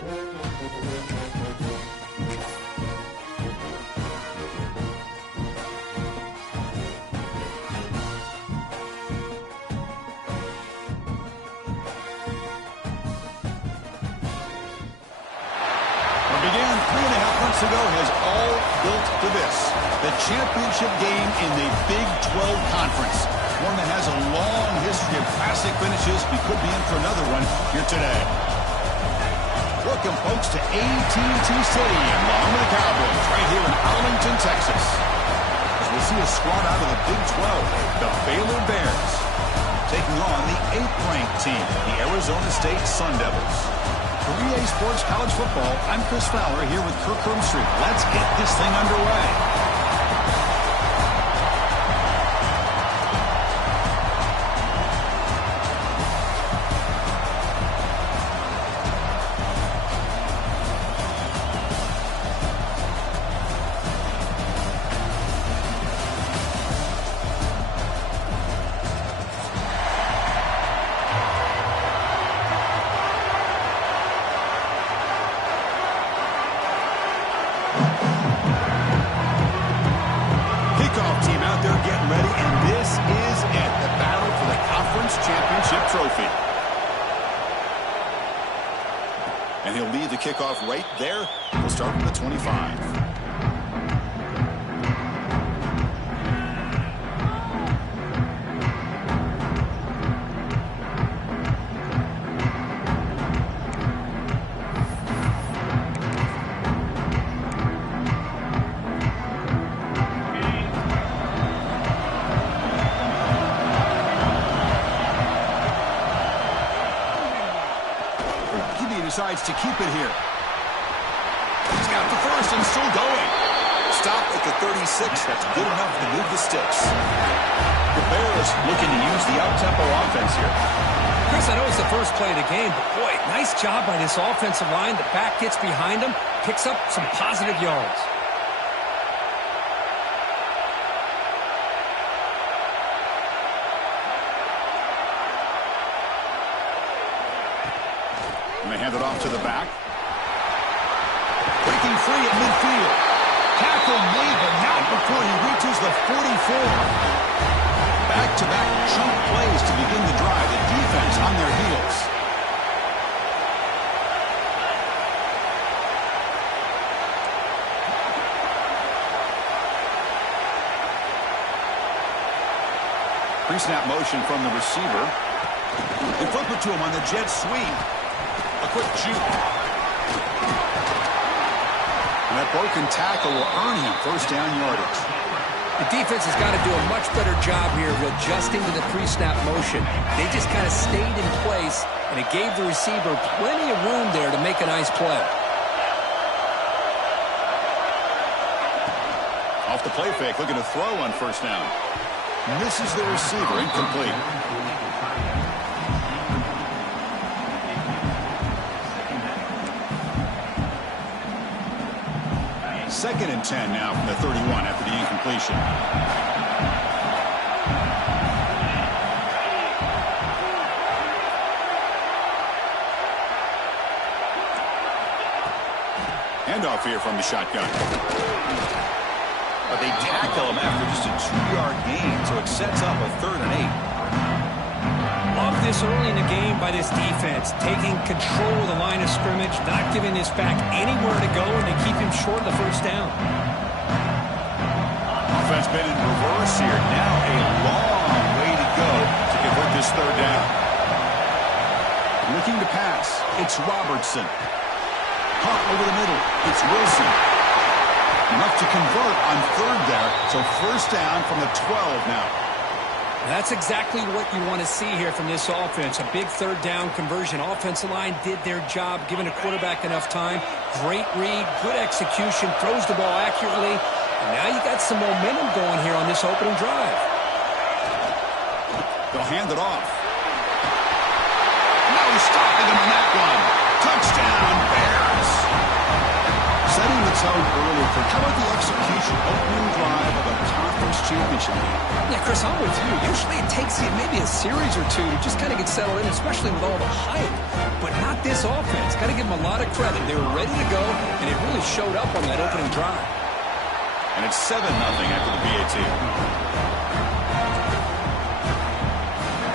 Began 3.5 months ago has all built to this. The championship game in the Big 12 Conference. One that has a long history of classic finishes. We could be in for another one here today. Welcome, folks, to AT&T Stadium, the home of the Cowboys, right here in Arlington, Texas. As we'll see a squad out of the Big 12, the Baylor Bears, taking on the 8th-ranked team, the Arizona State Sun Devils. For EA Sports College Football, I'm Chris Fowler here with Kirk Hermstreet. Let's get this thing underway. And he'll lead the kickoff right there. We'll start with the 25. Decides to keep it here. He's got the first and still going. Stop at the 36. That's good enough to move the sticks. The Bears looking to use the out-tempo offense here. Chris, I know it's the first play of the game, but boy, nice job by this offensive line. The back gets behind him, picks up some positive yards. And they hand it off to the back. Breaking free at midfield. Tackle made, but not before he reaches the 44. Back-to-back chunk plays to begin the drive. The defense on their heels. Pre-snap motion from the receiver. They flip it to him on the jet sweep. A quick juke. And that broken tackle will earn him first down yardage. The defense has got to do a much better job here of adjusting to the pre-snap motion. They just kind of stayed in place, and it gave the receiver plenty of room there to make a nice play. Off the play fake, looking to throw on first down. Misses the receiver, incomplete. Second and 10 now from the 31 after the incompletion. Handoff here from the shotgun. But they tackle him after just a 2-yard gain, so it sets up a 3rd and 8. Love this early in the game by this defense, taking control of the line of scrimmage, not giving this back anywhere to go, and to keep him short of the first down. Offense been in reverse here. Now a long way to go to convert this 3rd down. Looking to pass. It's Robertson. Caught over the middle. It's Wilson. Enough to convert on 3rd there, so first down from the 12 now. That's exactly what you want to see here from this offense. A big 3rd down conversion. Offensive line did their job, giving a quarterback enough time. Great read, good execution, throws the ball accurately. And now you got some momentum going here on this opening drive. They'll hand it off. No stopping him on that one. Touchdown, Bears. Setting the zone early. How about the execution? Opening drive of a conference championship game. Yeah, Chris, I'm with you. Usually it takes you maybe a series or two to just kind of get settled in, especially with all the hype. But not this offense. Got to give them a lot of credit. They were ready to go, and it really showed up on that opening drive. And it's 7-0 after the PAT.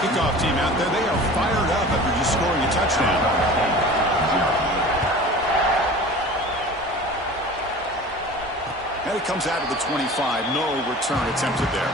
Kickoff team out there. They are fired up after just scoring a touchdown. And it comes out of the 25. No return attempted there.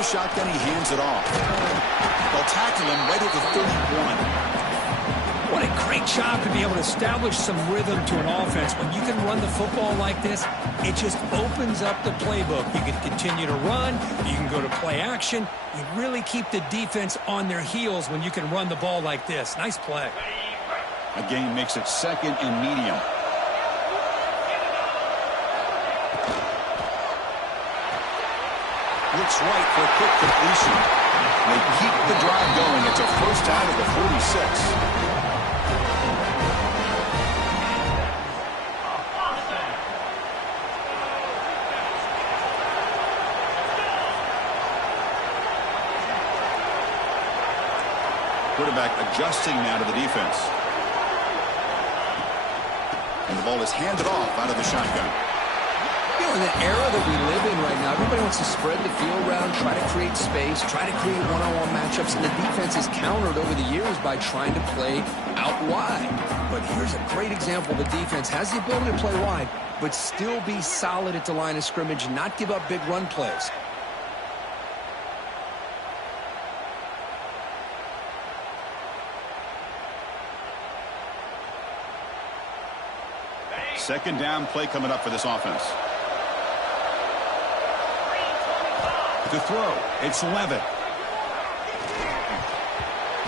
Shotgun, he hands it off. They'll tackle him right at the 31. What a great job to be able to establish some rhythm to an offense. When you can run the football like this, it just opens up the playbook. You can continue to run. You can go to play action. You really keep the defense on their heels when you can run the ball like this. Nice play. A gain makes it 2nd and medium. Looks right for a quick completion. They keep the drive going. It's a first down at the 46. Quarterback adjusting now to the defense. And the ball is handed off out of the shotgun. You know, in the era that we live in right now, everybody wants to spread the field around, try to create space, try to create one-on-one matchups, and the defense is countered over the years by trying to play out wide. But here's a great example. The defense has the ability to play wide, but still be solid at the line of scrimmage, not give up big run plays. Second down play coming up for this offense. To throw, it's Levitt.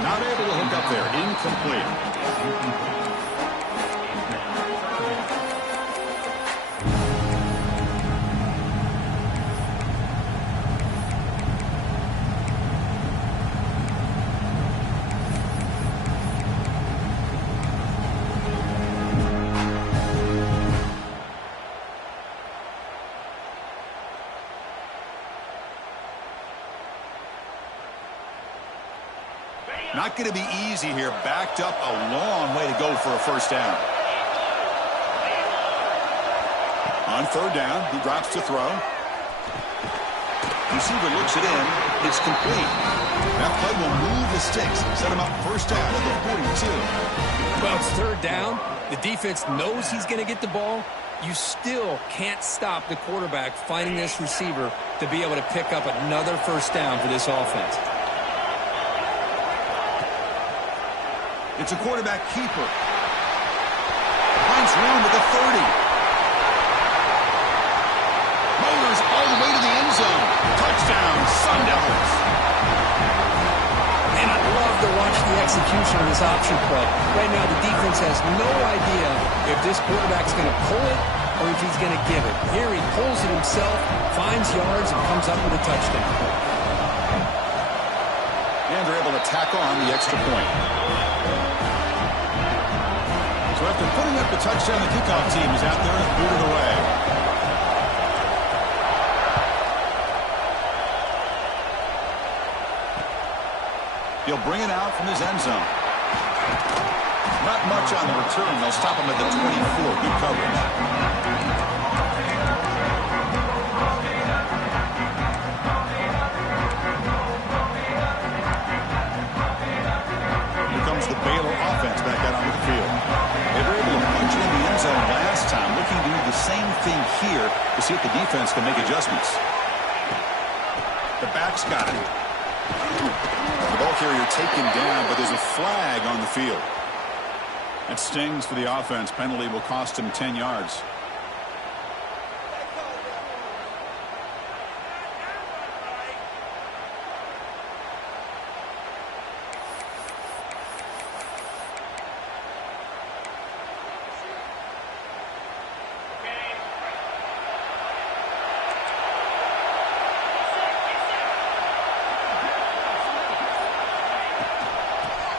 Not able to hook up there. Incomplete. Not going to be easy here. Backed up a long way to go for a first down. On third down, he drops to throw. Receiver looks it in. It's complete. That play will move the sticks. Set him up first down at the 42. Well, it's third down. The defense knows he's going to get the ball. You still can't stop the quarterback finding this receiver to be able to pick up another first down for this offense. It's a quarterback keeper. Finds room at the 30. Motors all the way to the end zone. Touchdown, Sun Devils. And I'd love to watch the execution of this option play. Right now, the defense has no idea if this quarterback's going to pull it or if he's going to give it. Here he pulls it himself, finds yards, and comes up with a touchdown. And they're able to tack on the extra point. So after putting up the touchdown, the kickoff team is out there and boot it away. He'll bring it out from his end zone. Not much on the return. They'll stop him at the 24. Good coverage. The Baylor offense back out onto the field. They were able to punch in the end zone last time, looking to do the same thing here to see if the defense can make adjustments. The back's got it. The ball carrier taken down, but there's a flag on the field. That stings for the offense. Penalty will cost him 10 yards.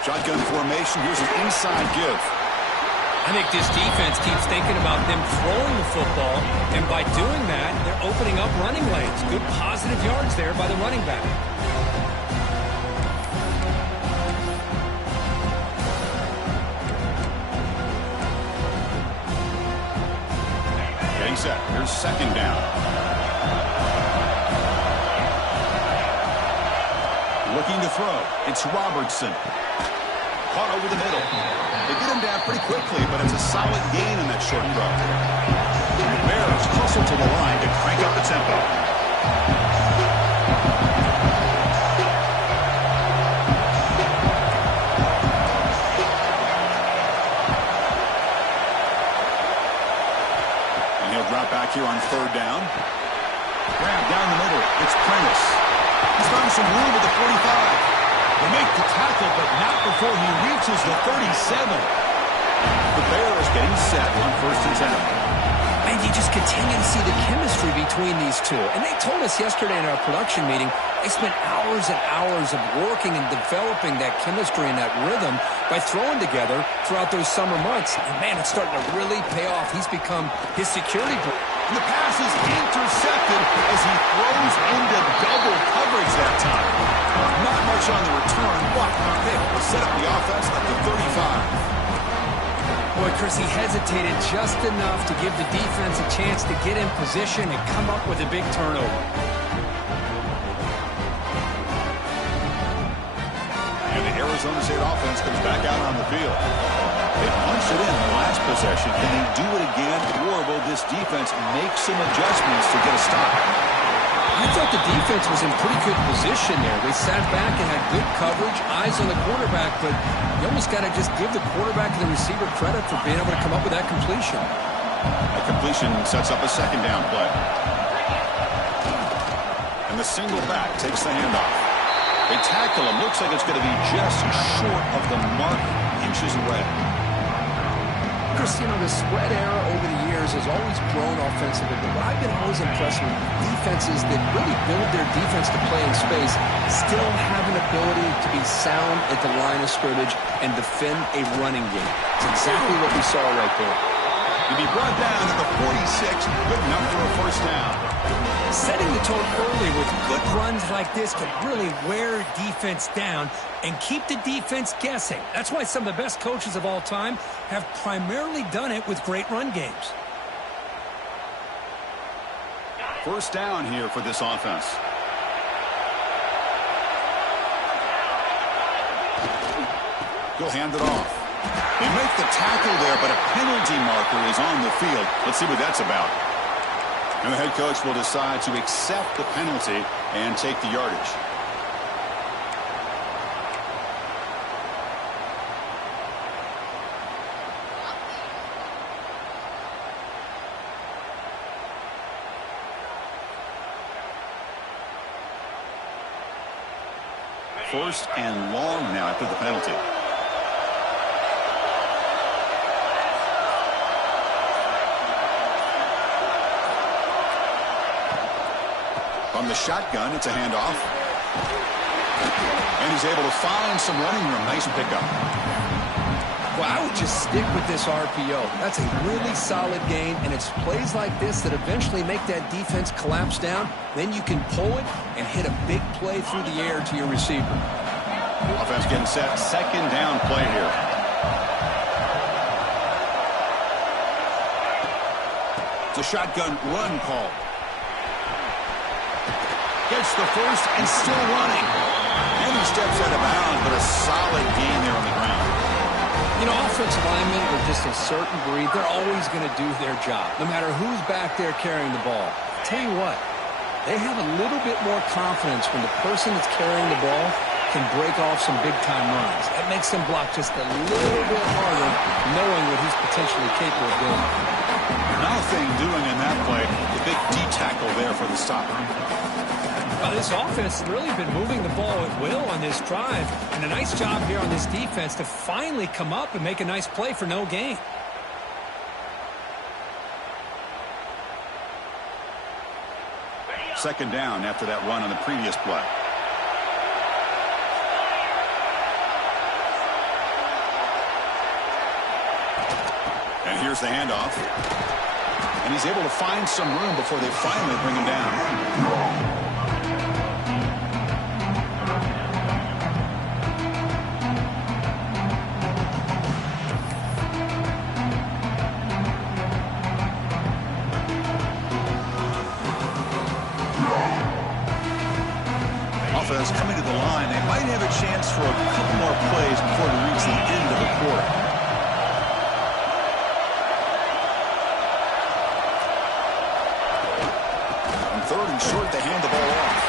Shotgun formation. Here's an inside give. I think this defense keeps thinking about them throwing the football, and by doing that, they're opening up running lanes. Good positive yards there by the running back. Getting set. Here's second down. Looking to throw. It's Robertson. Caught over the middle. They get him down pretty quickly, but it's a solid gain in that short throw. The Bears hustle to the line to crank up the tempo. And he'll drop back here on third down. Grab down the middle. It's Prentice. He's found some room at the 45. They make the tackle, but not before he reaches the 37. The Bears getting set on 1st and 10. And you just continue to see the chemistry between these two. And they told us yesterday in our production meeting, they spent hours and hours of working and developing that chemistry and that rhythm by throwing together throughout those summer months. And, man, it's starting to really pay off. He's become his security blanket. And the pass is intercepted as he throws into double coverage that time. Not much on the return, but they will set up the offense at the 35. Boy, Chris, he hesitated just enough to give the defense a chance to get in position and come up with a big turnover. And the Arizona State offense comes back out on the field. They punched it in the last possession. Can they do it again, or will this defense make some adjustments to get a stop? I thought the defense was in pretty good position there. They sat back and had good coverage, eyes on the quarterback, but you almost got to just give the quarterback and the receiver credit for being able to come up with that completion. That completion sets up a second down play. And the single back takes the handoff. They tackle him. Looks like it's going to be just short of the mark, inches away. Chris, you know, the spread era over the years has always grown offensively, but what I've been always impressed with defenses that really build their defense to play in space still have an ability to be sound at the line of scrimmage and defend a running game. It's exactly what we saw right there. To be brought down at the 46, good enough for a first down. Setting the tone early with good runs like this can really wear defense down and keep the defense guessing. That's why some of the best coaches of all time have primarily done it with great run games. First down here for this offense. He'll hand it off. They make the tackle there, but a penalty marker is on the field. Let's see what that's about. And the head coach will decide to accept the penalty and take the yardage. First and long now after the penalty. From the shotgun, it's a handoff. And he's able to find some running room. Nice pickup. Well, I would just stick with this RPO. That's a really solid gain, and it's plays like this that eventually make that defense collapse down. Then you can pull it and hit a big play through the air to your receiver. Offense getting set. Second down play here. It's a shotgun run call. Gets the first and still running. And he steps out of bounds, but a solid gain there on the ground. You know, offensive linemen are just a certain breed. They're always going to do their job, no matter who's back there carrying the ball. I'll tell you what, they have a little bit more confidence when the person that's carrying the ball can break off some big-time runs. That makes them block just a little bit harder, knowing what he's potentially capable of doing. Nothing doing in that play. The big D-tackle there for the stop. Well, this offense has really been moving the ball at will on this drive. And a nice job here on this defense to finally come up and make a nice play for no gain. Second down after that run on the previous play. And here's the handoff. And he's able to find some room before they finally bring him down. Offense coming to the line. They might have a chance for a couple more plays before we reach the end of the quarter. On third and short, they hand the ball off.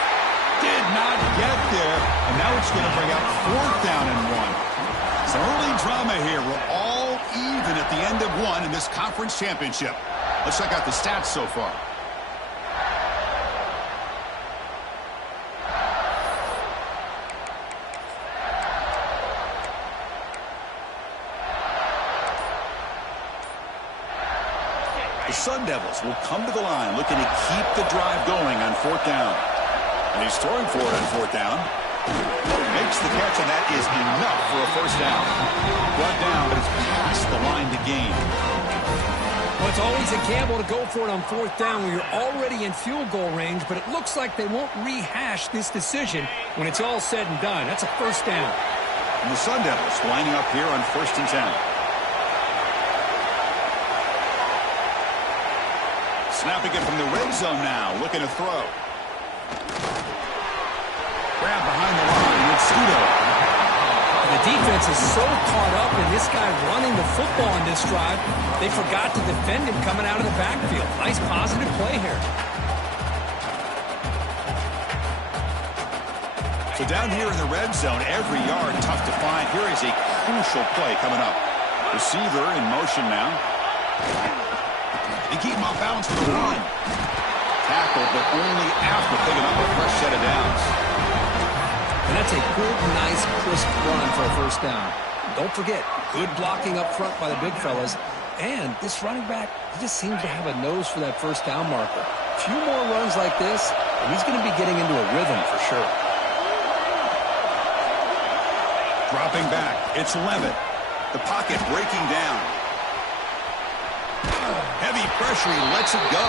Did not get there. And now it's going to bring up fourth down and 1. Some early drama here. We're all even at the end of one in this conference championship. Let's check out the stats so far. The Sun Devils will come to the line looking to keep the drive going on fourth down. And he's throwing for it on fourth down. Makes the catch, and that is enough for a first down. Brought down, but it's past the line to gain. Well, it's always a gamble to go for it on fourth down when you're already in field goal range, but it looks like they won't rehash this decision when it's all said and done. That's a first down. And the Sun Devils lining up here on 1st and 10. Snapping it from the red zone now, looking to throw. Grab behind the line with Scudo. The defense is so caught up in this guy running the football in this drive, they forgot to defend him coming out of the backfield. Nice positive play here. So down here in the red zone, every yard tough to find. Here is a crucial play coming up. Receiver in motion now. They keep him off balance for the run. Tackle, but only after picking up a fresh set of downs. And that's a good, nice, crisp run for a first down. Don't forget, good blocking up front by the big fellas. And this running back, he just seems to have a nose for that first down marker. A few more runs like this, and he's going to be getting into a rhythm for sure. Dropping back, it's Levitt. The pocket breaking down. Heavy pressure, he lets it go.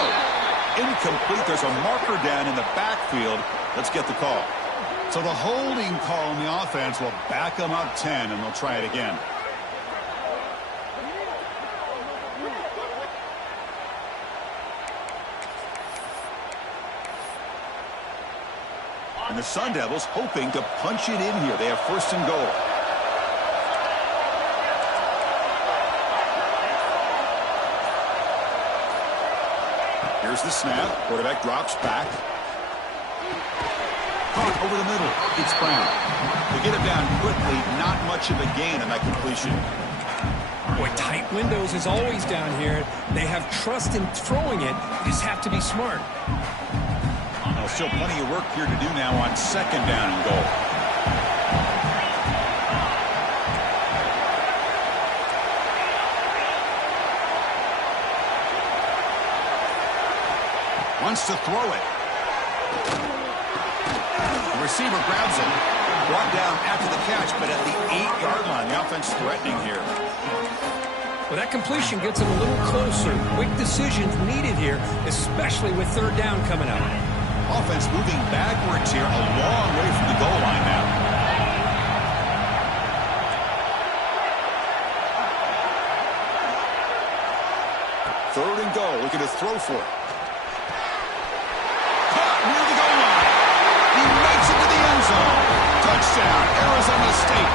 Incomplete, there's a marker down in the backfield. Let's get the call. So the holding call on the offense will back them up 10, and they'll try it again. And the Sun Devils hoping to punch it in here. They have 1st and goal. Here's the snap. Quarterback drops back. Caught over the middle. It's Brown. They get him down quickly. Not much of a gain on that completion. Boy, tight windows is always down here. They have trust in throwing it. You just have to be smart. Well, still plenty of work here to do now on 2nd down and goal. Wants to throw it. The receiver grabs it. Brought down after the catch, but at the 8-yard line. The offense threatening here. Well, that completion gets them a little closer. Quick decisions needed here, especially with 3rd down coming up. Offense moving backwards here, a long way from the goal line now. Third and goal, looking to throw for it. Near the goal line. He makes it to the end zone. Touchdown, Arizona State.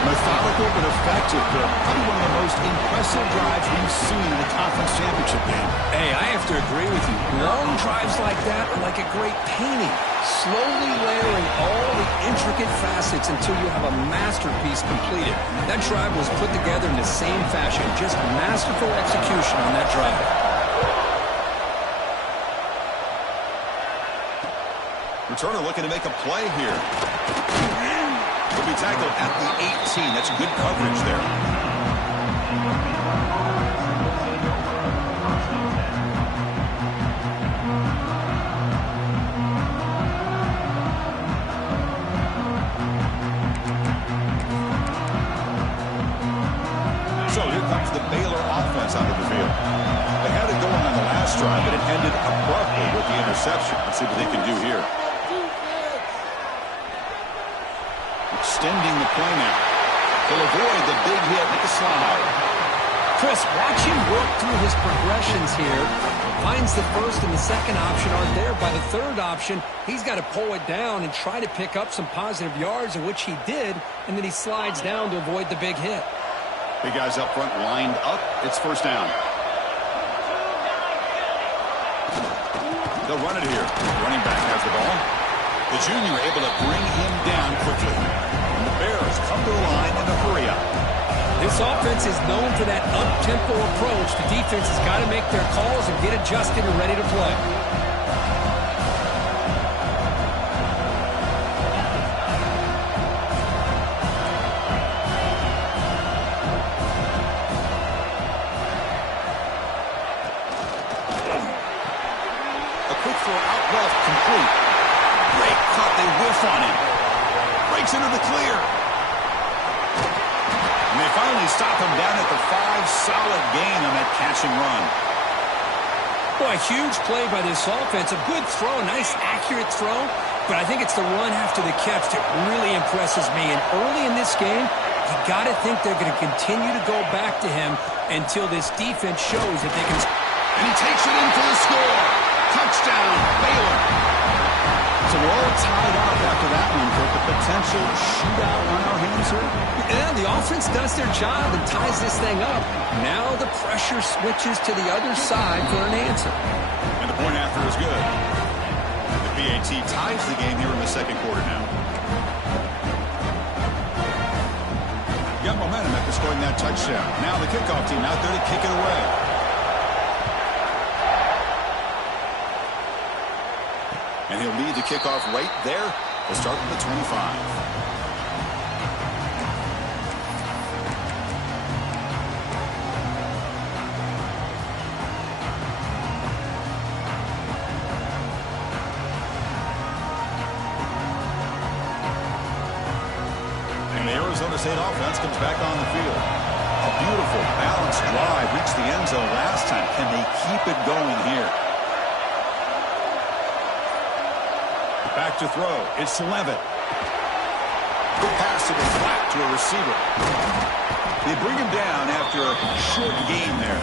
Methodical but effective. Probably one of the most impressive drives we've seen in a conference championship game. Hey, I have to agree with you. Long drives like that are like a great painting. Slowly layering all the intricate facets until you have a masterpiece completed. That drive was put together in the same fashion. Just masterful execution on that drive. Returner looking to make a play here. He'll be tackled at the 18. That's good coverage there. So here comes the the Baylor offense out of the field. They had it going on the last drive, but it ended abruptly with the interception. Let's see what they can do here. Extending the play now. He'll avoid the big hit with the slide. Chris, watch him work through his progressions here. Finds the first and the second option aren't there. By the third option, he's got to pull it down and try to pick up some positive yards, in which he did, and then he slides down to avoid the big hit. Big guys up front lined up. It's first down. They'll run it here. Running back has the ball. The junior able to bring him down quickly. And the Bears come to the line in a hurry up. This offense is known for that up-tempo approach. The defense has got to make their calls and get adjusted and ready to play. A quick throw out left, complete. Great cut, they whiff on him. Breaks into the clear. And they finally stop him down at the 5. Solid gain on that catch and run. Boy, a huge play by this offense. A good throw, nice accurate throw. But I think it's the run after the catch that really impresses me. And early in this game, you got to think they're going to continue to go back to him until this defense shows that they can. And he takes it in for the score. Touchdown, Baylor. So we're all tied up after that one, Kurt. The potential shootout on our hands here. Yeah, the offense does their job and ties this thing up. Now the pressure switches to the other side for an answer. And the point after is good. The BAT ties the game here in the second quarter now. Got momentum after scoring that touchdown. Now the kickoff team out there to kick it away. And he'll lead the kickoff right there to start with the 25. And the Arizona State offense comes back on the field. A beautiful, balanced drive reached the end zone last time. Can they keep it going here? Back to throw. It's Levitt. Good pass to the flat to a receiver. They bring him down after a short gain there.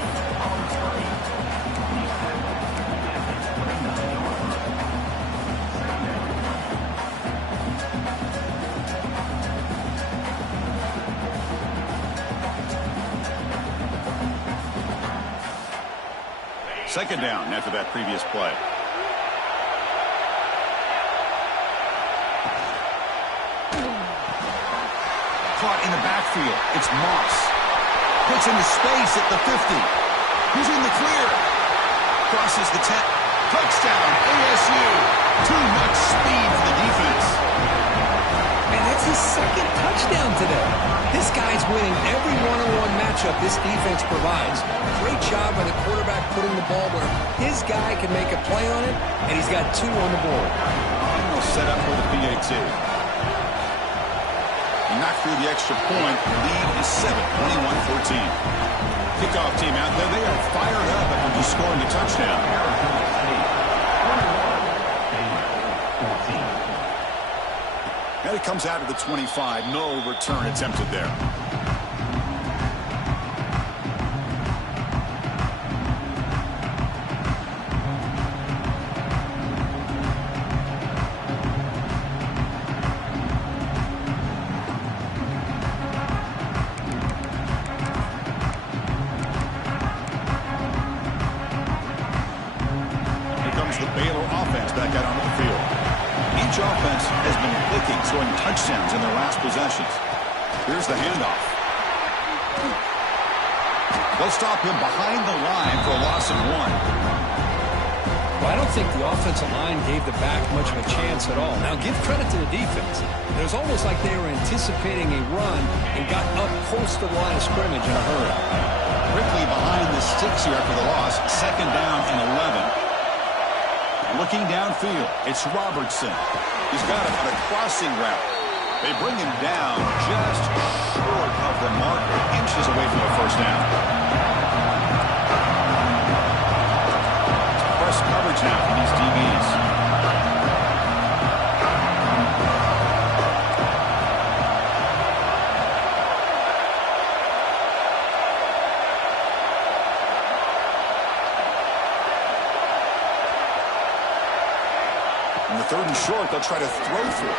Second down after that previous play. Caught in the backfield. It's Moss. Gets into space at the 50. He's in the clear. Crosses the 10. Touchdown, ASU. Too much speed for the defense. And that's his second touchdown today. This guy's winning every one-on-one matchup this defense provides. Great job by the quarterback putting the ball where his guy can make a play on it, and he's got 2 on the board. And they'll set up for the PAT. Knocked through the extra point. The lead is 7, 21-14. Kickoff team out there. They are fired up after just scoring a touchdown. And it comes out of the 25. No return attempted there. The Baylor offense back out onto the field. Each offense has been clicking, scoring touchdowns in their last possessions. Here's the handoff. They'll stop him behind the line for a loss of 1. Well, I don't think the offensive line gave the back much of a chance at all. Now, give credit to the defense. It was almost like they were anticipating a run and got up close to the line of scrimmage in a hurry. Quickly behind the sticks here after the loss. Second down and 11. Looking downfield, it's Robertson. He's got him on a crossing route. They bring him down just short of the marker, inches away from the first down. Press coverage now from these DBs. On the 3rd and short, they'll try to throw for it.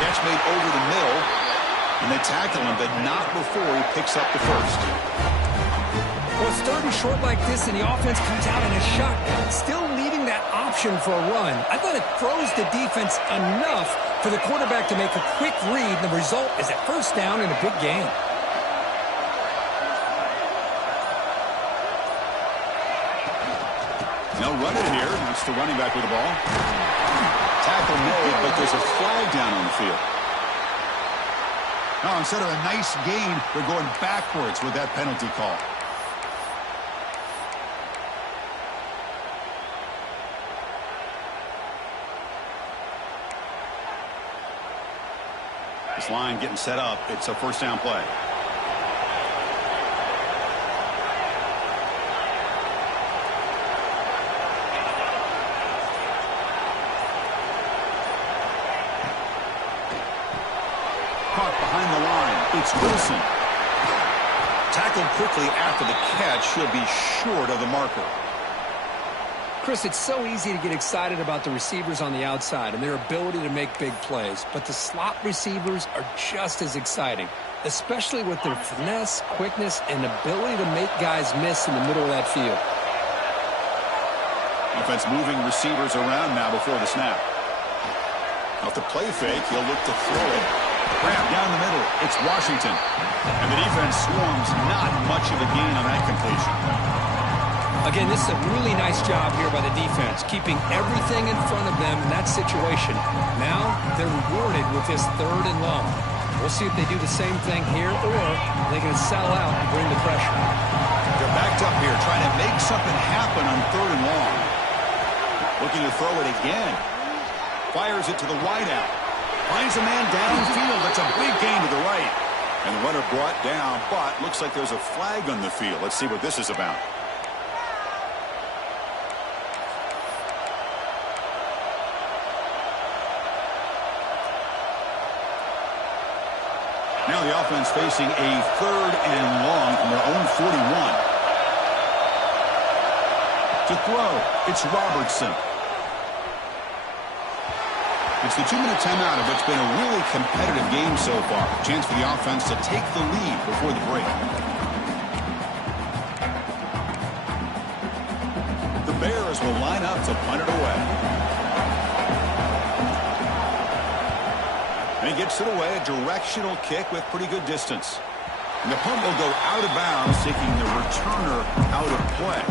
Catch made over the middle, and they tackle him, but not before he picks up the first. Well, it's 3rd and short like this, and the offense comes out in a shotgun, still leaving that option for a run. I thought it throws the defense enough for the quarterback to make a quick read, and the result is a first down in a big game. They'll run it here. That's the running back with the ball. Tackle made, but there's a flag down on the field. Now, instead of a nice gain, they're going backwards with that penalty call. This line getting set up. It's a first down play. Behind the line, it's Wilson. Tackled quickly after the catch. He'll be short of the marker. Chris, it's so easy to get excited about the receivers on the outside and their ability to make big plays, but the slot receivers are just as exciting, especially with their finesse, quickness, and ability to make guys miss in the middle of that field. Offense moving receivers around now before the snap. Off the play fake, he'll look to throw it. Grab down the middle. It's Washington. And the defense swarms. Not much of a gain on that completion. Again, this is a really nice job here by the defense, keeping everything in front of them in that situation. Now they're rewarded with this 3rd and long. We'll see if they do the same thing here, or they're going to settle out and bring the pressure. They're backed up here, trying to make something happen on 3rd and long. Looking to throw it again. Fires it to the wideout. Finds a man downfield. That's a big gain to the right. And the runner brought down, but looks like there's a flag on the field. Let's see what this is about. Now the offense facing a 3rd and long from their own 41. To throw, it's Robertson. It's the 2-minute timeout of what's been a really competitive game so far. Chance for the offense to take the lead before the break. The Bears will line up to punt it away. And he gets it away, a directional kick with pretty good distance. And the punt will go out of bounds, taking the returner out of play.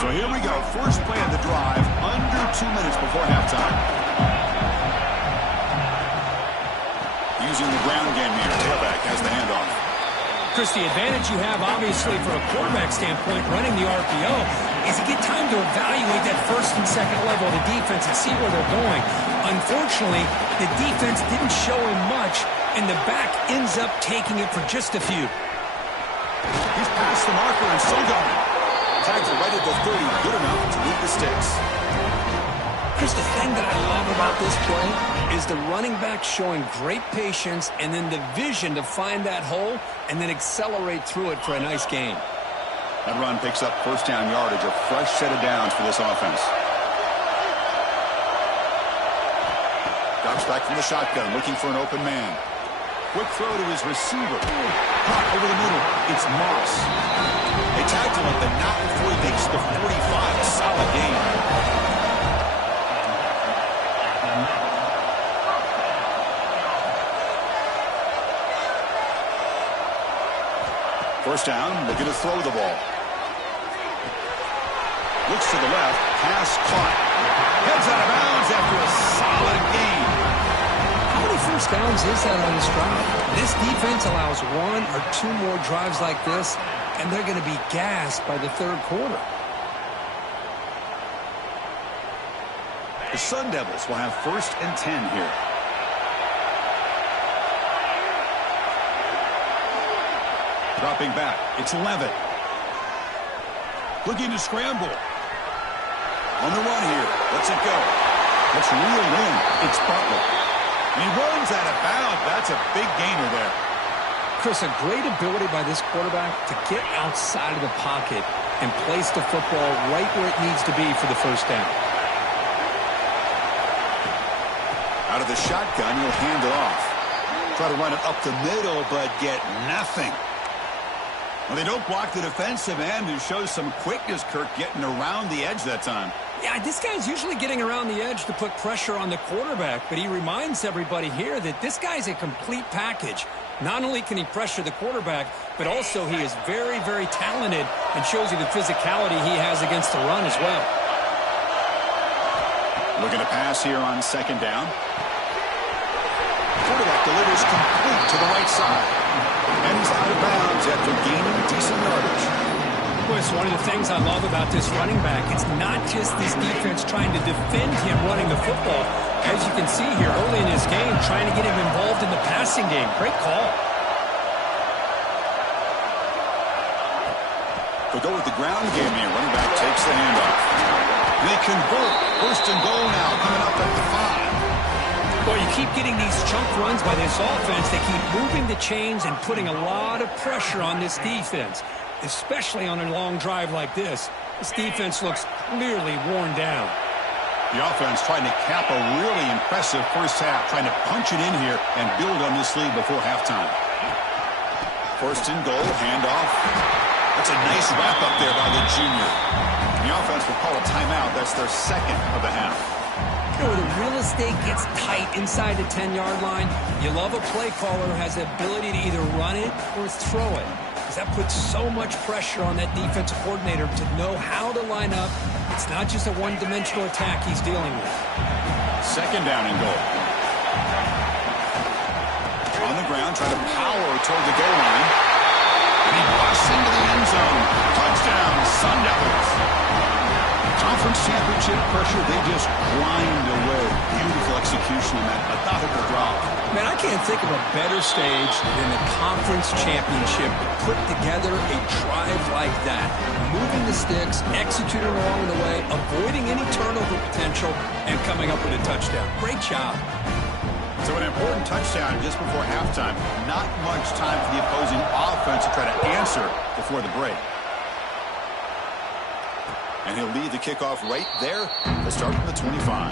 So here we go, first play of the drive, under 2 minutes before halftime. Using the ground game here, tailback has the handoff. Chris, the advantage you have, obviously, from a quarterback standpoint, running the RPO, is you get time to evaluate that 1st and 2nd level of the defense and see where they're going. Unfortunately, the defense didn't show him much, and the back ends up taking it for just a few. He's past the marker and still going. Tags are right at the 30, good enough to lead the sticks. Chris, the thing that I love about this play is the running back showing great patience and then the vision to find that hole and then accelerate through it for a nice gain. That run picks up first down yardage, a fresh set of downs for this offense. Drops back from the shotgun, looking for an open man. Quick throw to his receiver. Caught over the middle. It's Moss. They tackle him, but not before he makes the 45. A solid gain. First down, looking to throw the ball. Looks to the left, pass caught. Heads out of bounds after a solid gain. How many first downs is that on this drive? This defense allows 1 or 2 more drives like this, and they're going to be gassed by the third quarter. The Sun Devils will have 1st and 10 here. Dropping back. It's Levitt. Looking to scramble. On the run here. Lets it go. It's reeled in. It's Butler. And he runs out of bounds. That's a big gainer there. Chris, a great ability by this quarterback to get outside of the pocket and place the football right where it needs to be for the first down. Out of the shotgun, he'll hand it off. Try to run it up the middle, but get nothing. Well, they don't block the defensive end and shows some quickness, Kirk, getting around the edge that time. Yeah, this guy's usually getting around the edge to put pressure on the quarterback, but he reminds everybody here that this guy's a complete package. Not only can he pressure the quarterback, but also he is very, very talented and shows you the physicality he has against the run as well. Looking to pass here on 2nd down. Quarterback delivers complete to the right side. And he's out of bounds after gaining decent yardage. Well, it's one of the things I love about this running back. It's not just this defense trying to defend him running the football. As you can see here early in this game, trying to get him involved in the passing game. Great call. They'll go with the ground game here. Running back takes the handoff. They convert. 1st and goal now, coming up at the 5. Well, you keep getting these chunk runs by this offense. They keep moving the chains and putting a lot of pressure on this defense, especially on a long drive like this. This defense looks clearly worn down. The offense trying to cap a really impressive first half, trying to punch it in here and build on this lead before halftime. 1st and goal, handoff. That's a nice wrap up there by the junior. The offense will call a timeout. That's their 2nd of the half. You know, where the real estate gets tight inside the 10-yard line, you love a play caller who has the ability to either run it or throw it. Because that puts so much pressure on that defensive coordinator to know how to line up. It's not just a one-dimensional attack he's dealing with. 2nd down and goal. On the ground, trying to power toward the goal line. And he busts into the end zone. Touchdown, Sun Devils. Conference championship pressure, they just grind away. Beautiful execution on that methodical drop. Man, I can't think of a better stage than the conference championship to put together a drive like that. Moving the sticks, executing along the way, avoiding any turnover potential, and coming up with a touchdown. Great job. So an important touchdown just before halftime. Not much time for the opposing offense to try to answer before the break. And he'll lead the kickoff right there to start from the 25.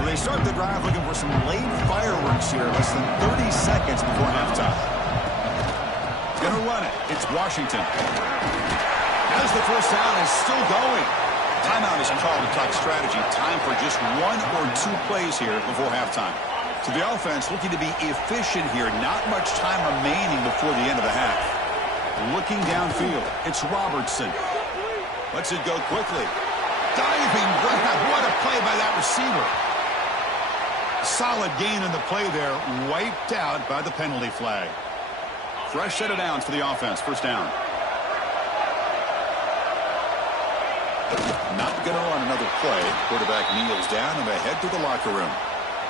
So they start the drive looking for some late fireworks here, less than 30 seconds before halftime. He's going to run it. It's Washington. As the first down is still going. Timeout is called to talk strategy. Time for just 1 or 2 plays here before halftime. So the offense looking to be efficient here. Not much time remaining before the end of the half. Looking downfield. It's Robertson. Lets it go quickly. Diving grab. What a play by that receiver. Solid gain in the play there. Wiped out by the penalty flag. Fresh set of downs for the offense. First down. Not going to run another play. Quarterback kneels down and they head to the locker room.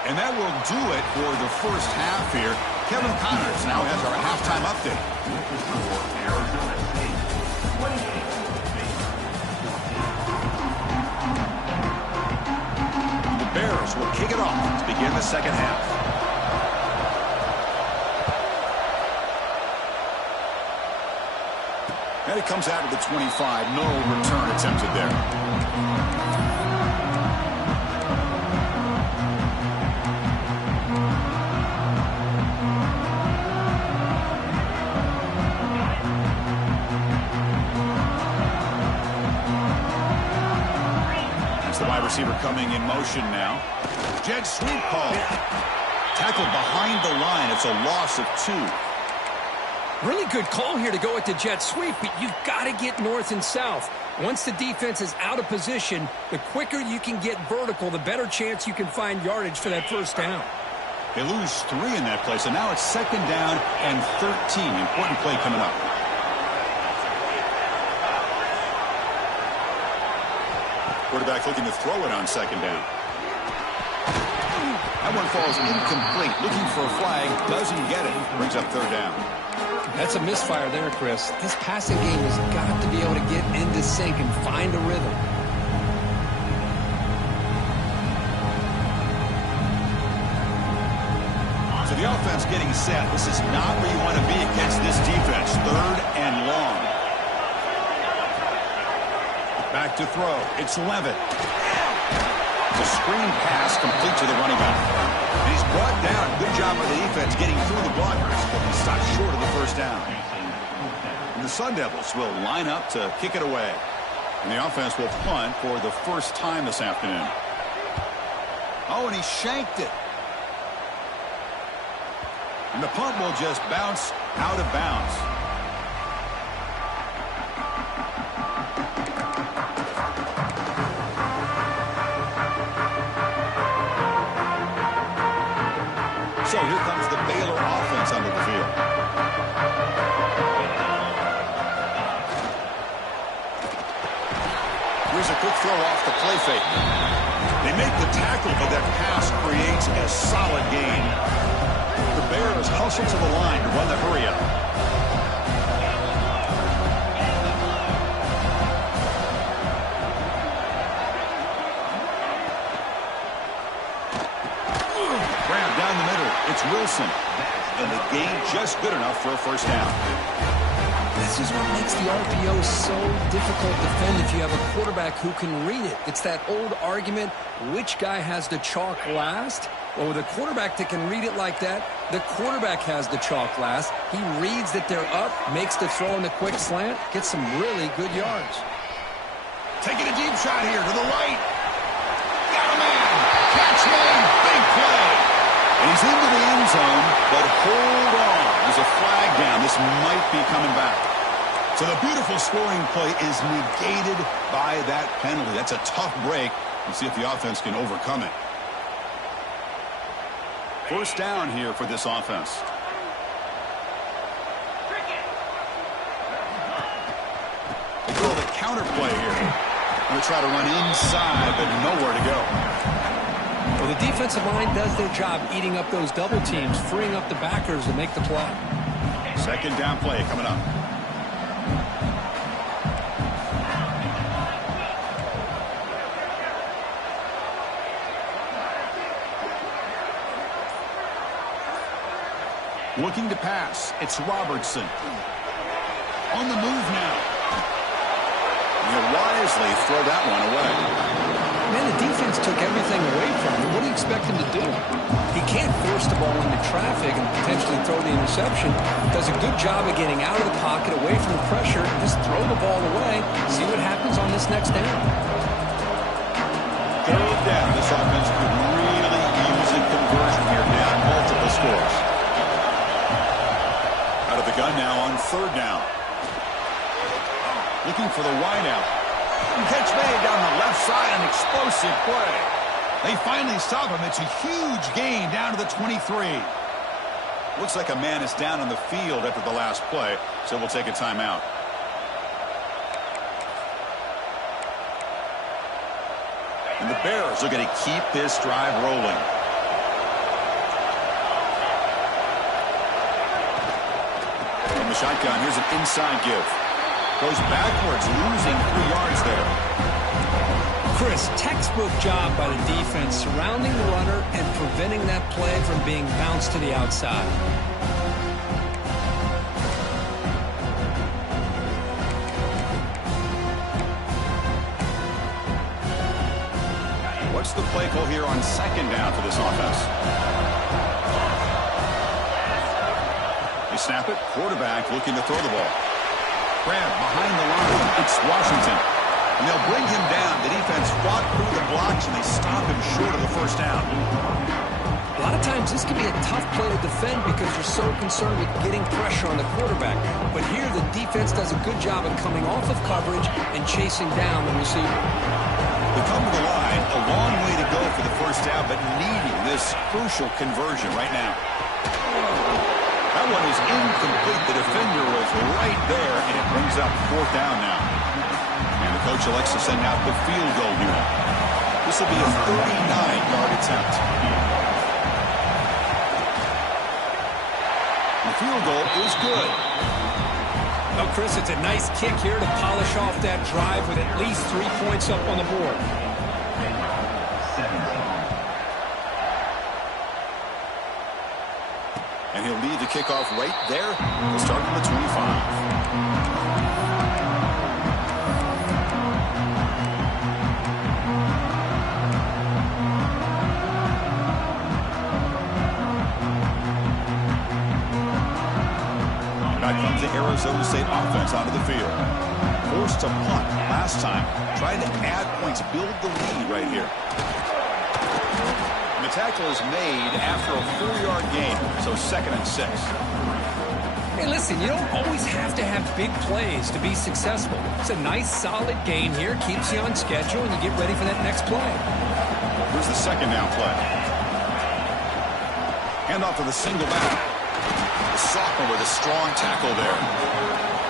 And that will do it for the first half here. Kevin Connors now has our halftime update. The Bears will kick it off to begin the second half. And it comes out of the 25. No return attempted there. Receiver coming in motion now. Jet sweep call. Tackled behind the line. It's a loss of 2. Really good call here to go with the jet sweep, but you've got to get north and south. Once the defense is out of position, the quicker you can get vertical, the better chance you can find yardage for that first down. They lose 3 in that play, so now it's 2nd down and 13. Important play coming up. Quarterback looking to throw it on 2nd down. That one falls incomplete. Looking for a flag. Doesn't get it. Brings up 3rd down. That's a misfire there, Chris. This passing game has got to be able to get into sync and find a rhythm. So the offense getting set. This is not where you want to be against this defense. 3rd and long. Back to throw. It's Levitt. The screen pass complete to the running back. And he's brought down. Good job by the defense getting through the blockers, but he stopped short of the 1st down. And the Sun Devils will line up to kick it away. And the offense will punt for the 1st time this afternoon. Oh, and he shanked it. And the punt will just bounce out of bounds. So here comes the Baylor offense onto the field. Here's a quick throw off the play fake. They make the tackle, but that pass creates a solid gain. The Bears hustle to the line to run the hurry up. Grab down the middle. It's Wilson. And the gain just good enough for a 1st down. This is what makes the RPO so difficult to defend if you have a quarterback who can read it. It's that old argument, which guy has the chalk last? Well, with a quarterback that can read it like that, the quarterback has the chalk last. He reads that they're up, makes the throw in the quick slant, gets some really good yards. Taking a deep shot here to the right. Got a man. Catch made. Big play. And he's into the end zone, but hold on. There's a flag down. This might be coming back. So the beautiful scoring play is negated by that penalty. That's a tough break. Let's see if the offense can overcome it. 1st down here for this offense. They throw the counter play here. Going to try to run inside, but nowhere to go. Well, the defensive line does their job eating up those double teams, freeing up the backers to make the play. 2nd down play coming up. Looking to pass. It's Robertson. On the move now. He'll wisely throw that one away. Man, the defense took everything away from him. What do you expect him to do? He can't force the ball into traffic and potentially throw the interception. Does a good job of getting out of the pocket, away from the pressure, just throw the ball away, see what happens on this next down. 3rd down. This offense could really use a conversion here, down multiple scores. Out of the gun now on 3rd down. Looking for the wideout. Catch made down the left side, an explosive play. They finally stop him. It's a huge gain down to the 23. Looks like a man is down on the field after the last play, so we'll take a timeout. And the Bears are going to keep this drive rolling. From the shotgun, here's an inside give. Goes backwards, losing 3 yards there. Chris, textbook job by the defense surrounding the runner and preventing that play from being bounced to the outside. What's the play call here on 2nd down for this offense? They snap it. Quarterback looking to throw the ball. Grab behind the line. It's Washington. And they'll bring him down. The defense fought through the blocks, and they stop him short of the 1st down. A lot of times this can be a tough play to defend because you're so concerned with getting pressure on the quarterback. But here the defense does a good job of coming off of coverage and chasing down the receiver. We come to the line, a long way to go for the first down, but needing this crucial conversion right now. That one is incomplete. The defender was right there, and it brings up fourth down now. And the coach elects to send out the field goal unit. This will be a 39-yard attempt. The field goal is good. Well, Chris, it's a nice kick here to polish off that drive with at least 3 points up on the board. And he'll lead the kickoff right there. He'll start on the 25. Comes the Arizona State offense onto the field. Forced to punt last time. Trying to add points, build the lead right here. And the tackle is made after a 4-yard gain, so 2nd and 6. Hey, listen, you don't always have to have big plays to be successful. It's a nice, solid gain here. Keeps you on schedule, and you get ready for that next play. Here's the 2nd down play. Hand off to the single back. Sophomore with a strong tackle there.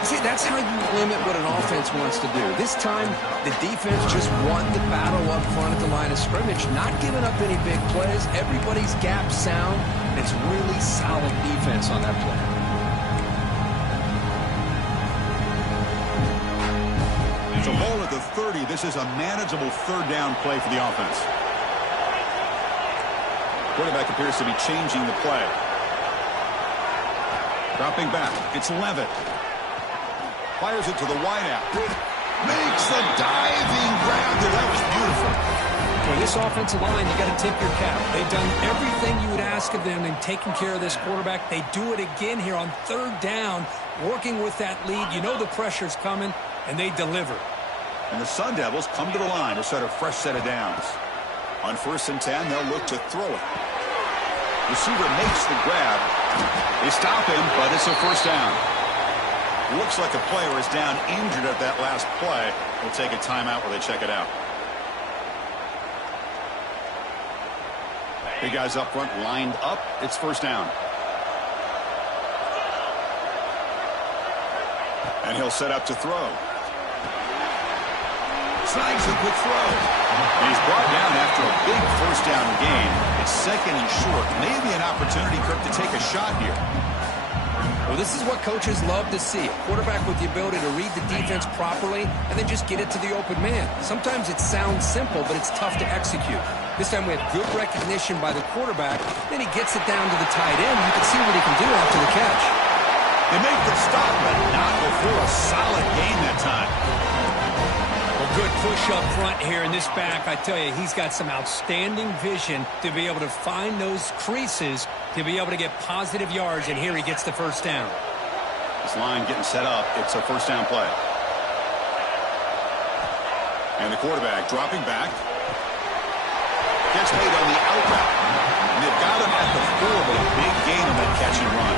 See, that's how you limit what an offense wants to do. This time, the defense just won the battle up front at the line of scrimmage, not giving up any big plays. Everybody's gap sound, and it's really solid defense on that play. It's a ball at the 30. This is a manageable 3rd down play for the offense. Quarterback appears to be changing the play. Dropping back, it's Levitt. Fires it to the wideout. Makes the diving grab there. That was beautiful. For this offensive line, you got to tip your cap. They've done everything you would ask of them in taking care of this quarterback. They do it again here on 3rd down, working with that lead. You know the pressure's coming, and they deliver. And the Sun Devils come to the line to start a fresh set of downs. On 1st and 10, they'll look to throw it. Receiver makes the grab. They stop him, but it's a 1st down. Looks like the player is down injured at that last play. We'll take a timeout while they check it out. Big guys up front lined up. It's 1st down. And he'll set up to throw. Snags a quick throw. And he's brought down after a big 1st down gain. It's 2nd and short. Maybe an opportunity, Kirk, to take a shot here. Well, this is what coaches love to see. A quarterback with the ability to read the defense properly and then just get it to the open man. Sometimes it sounds simple, but it's tough to execute. This time we have good recognition by the quarterback. Then he gets it down to the tight end. You can see what he can do after the catch. They make the stop, but not before a solid gain that time. Good push up front here in this back. I tell you, he's got some outstanding vision to be able to find those creases to be able to get positive yards, and here he gets the 1st down. This line getting set up. It's a 1st down play. And the quarterback dropping back. Gets made on the out route. And they've got him at the 4, but a big gain on that catch and run.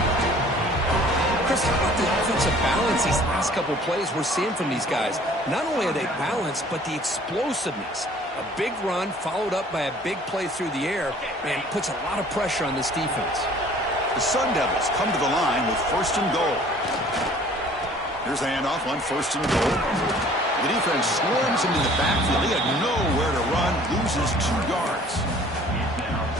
Chris, how about the offensive balance these last couple plays we're seeing from these guys? Not only are they balanced, but the explosiveness. A big run followed up by a big play through the air, man, puts a lot of pressure on this defense. The Sun Devils come to the line with 1st and goal. Here's the handoff on 1st and goal. The defense swarms him in the backfield. He had nowhere to run, loses 2 yards.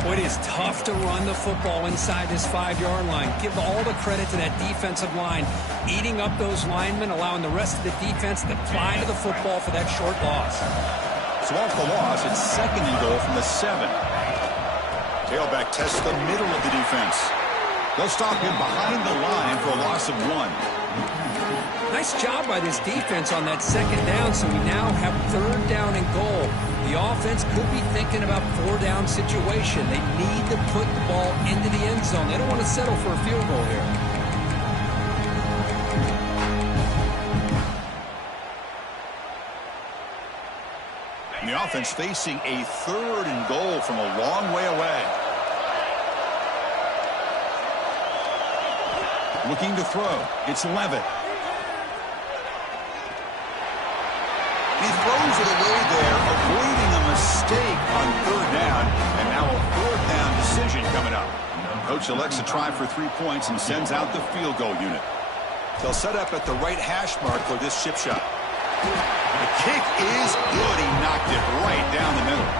Boy, it is tough to run the football inside this 5-yard line. Give all the credit to that defensive line, eating up those linemen, allowing the rest of the defense to fly to the football for that short loss. So off the loss, it's 2nd and goal from the 7. Tailback tests the middle of the defense. They'll stop him behind the line for a loss of 1. Nice job by this defense on that 2nd down, so we now have 3rd down and goal. The offense could be thinking about 4-down situation. They need to put the ball into the end zone. They don't want to settle for a field goal here. And the offense facing a 3rd and goal from a long way away. Looking to throw. It's Levitt. He throws it away there, avoiding Coach elects to try for 3 points and sends out the field goal unit. They'll set up at the right hash mark for this chip shot. The kick is good. He knocked it right down the middle.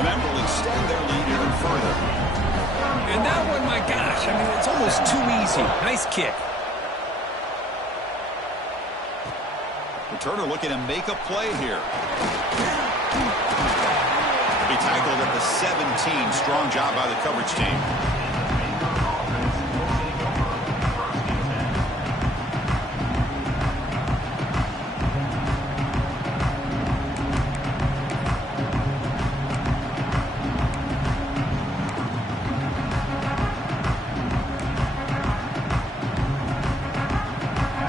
And that will extend their lead even further. And that one, my gosh, I mean, it's almost too easy. Nice kick. Returner looking to make a play here. He tackled at the 17. Strong job by the coverage team.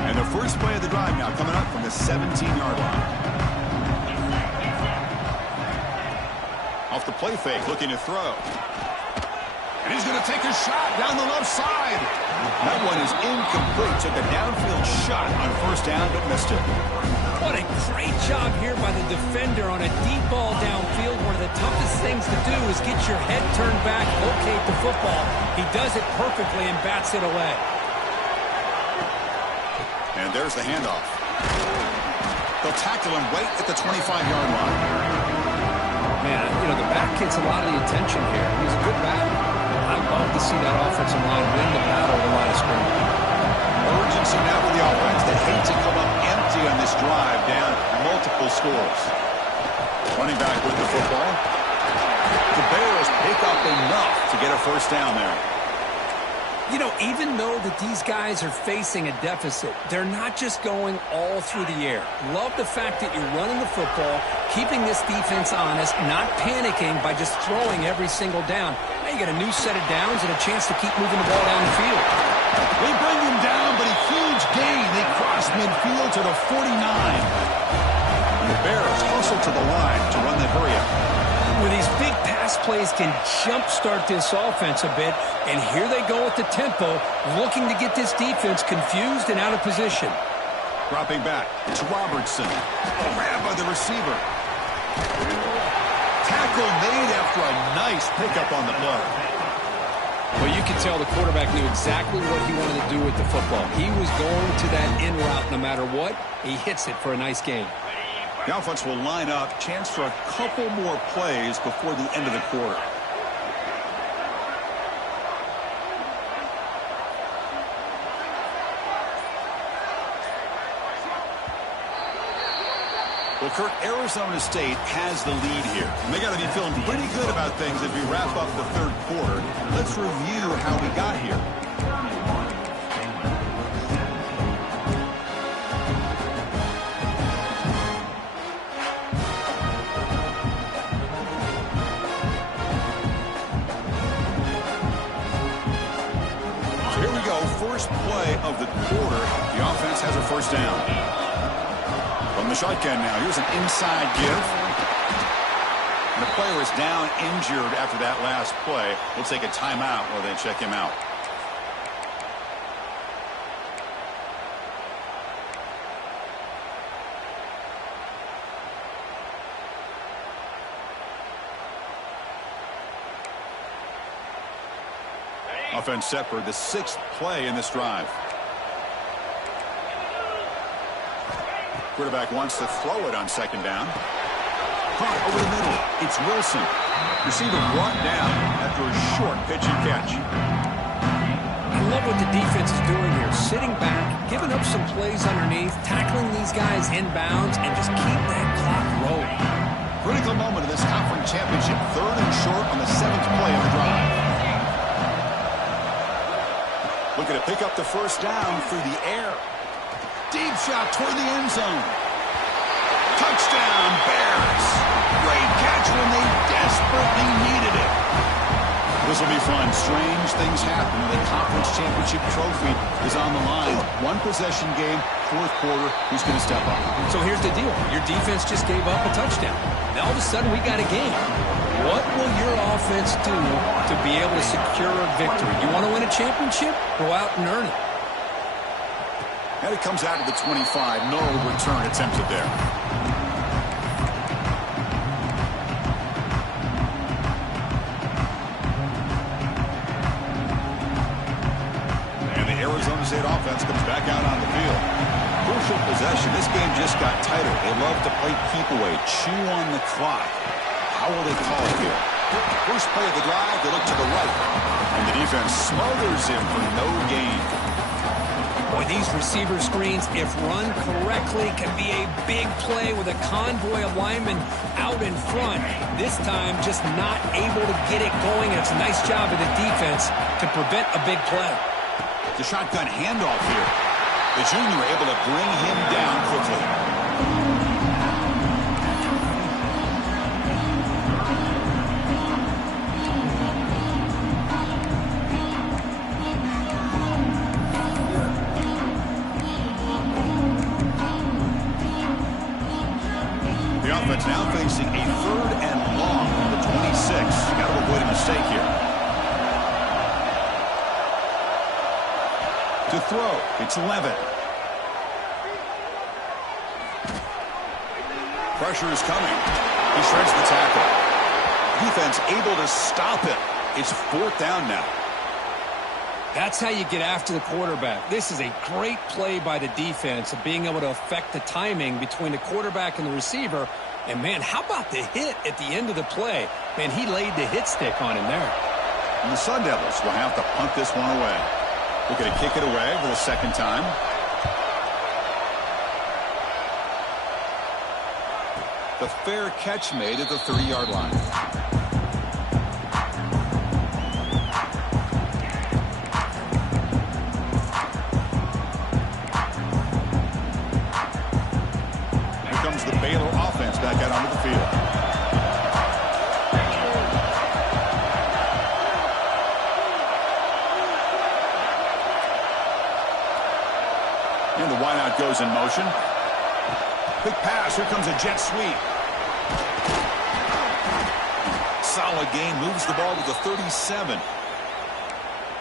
And the first play of the drive now coming up from the 17-yard line. Off the play fake, looking to throw. And he's going to take a shot down the left side. That one is incomplete. Took a downfield shot on first down, but missed it. What a great job here by the defender on a deep ball downfield. One of the toughest things to do is get your head turned back, locate the football. He does it perfectly and bats it away. And there's the handoff. They'll tackle him right at the 25-yard line. Man, you know, the back gets a lot of the attention here. He's a good batter. I'd love to see that offensive line win the battle at the line of scrimmage. Urgency now for the offense. They hate to come up empty on this drive, down multiple scores. Running back with the football. The Bears pick up enough to get a first down there. You know, even though that these guys are facing a deficit, they're not just going all through the air. Love the fact that you're running the football, keeping this defense honest, not panicking by just throwing every single down. Now you got a new set of downs and a chance to keep moving the ball down the field. They bring him down, but a huge gain. They cross midfield to the 49. And the Bears hustle to the line to run the hurry-up. Where these big pass plays can jumpstart this offense a bit, and here they go at the tempo, looking to get this defense confused and out of position. Dropping back, it's Robertson. Grabbed by the receiver. Tackle made after a nice pickup on the play. Well, you can tell the quarterback knew exactly what he wanted to do with the football. He was going to that in route no matter what. He hits it for a nice gain. The offense will line up. Chance for a couple more plays before the end of the quarter. Well, Kirk, Arizona State has the lead here. And they got to be feeling pretty good about things as we wrap up the third quarter. Let's review how we got here. First play of the quarter, the offense has a first down. From the shotgun now, here's an inside give. And the player is down injured after that last play. We'll take a timeout while they check him out. Offense set for the 6th play in this drive. Quarterback wants to throw it on second down. Caught over the middle. It's Wilson. Receiver brought down after a short pitch and catch. I love what the defense is doing here. Sitting back, giving up some plays underneath, tackling these guys inbounds, and just keep that clock rolling. Critical moment of this conference championship. 3rd and short on the 7th play of the drive. Looking to pick up the first down through the air. Deep shot toward the end zone. Touchdown, Bears. Great catch when they desperately needed it. This will be fun. Strange things happen when the conference championship trophy is on the line. One possession game, 4th quarter. Who's going to step up? So here's the deal. Your defense just gave up a touchdown. Now all of a sudden we got a game. What will your offense do to be able to secure a victory? You want to win a championship? Go out and earn it. And it comes out of the 25. No return attempted there. Arizona State offense comes back out on the field. Crucial possession. This game just got tighter. They love to play keep away, chew on the clock. How will they call it here? First play of the drive, they look to the right. And the defense smothers him for no gain. Boy, these receiver screens, if run correctly, can be a big play with a convoy of linemen out in front. This time, just not able to get it going. And it's a nice job of the defense to prevent a big play. The shotgun handoff here. The junior able to bring him down quickly. The offense now facing a 3rd and long from the 26. Got to avoid a mistake here. To throw, it's Levitt. Pressure is coming. He shreds the tackle. Defense able to stop it. It's 4th down now. That's how you get after the quarterback. This is a great play by the defense of being able to affect the timing between the quarterback and the receiver. And, man, how about the hit at the end of the play? Man, he laid the hit stick on him there. And the Sun Devils will have to punt this one away. Looking to kick it away for the 2nd time. The fair catch made at the 30-yard line. Here comes the Baylor offense back out onto the field. And the wideout goes in motion. Quick pass. Here comes a jet sweep. Solid gain. Moves the ball to the 37.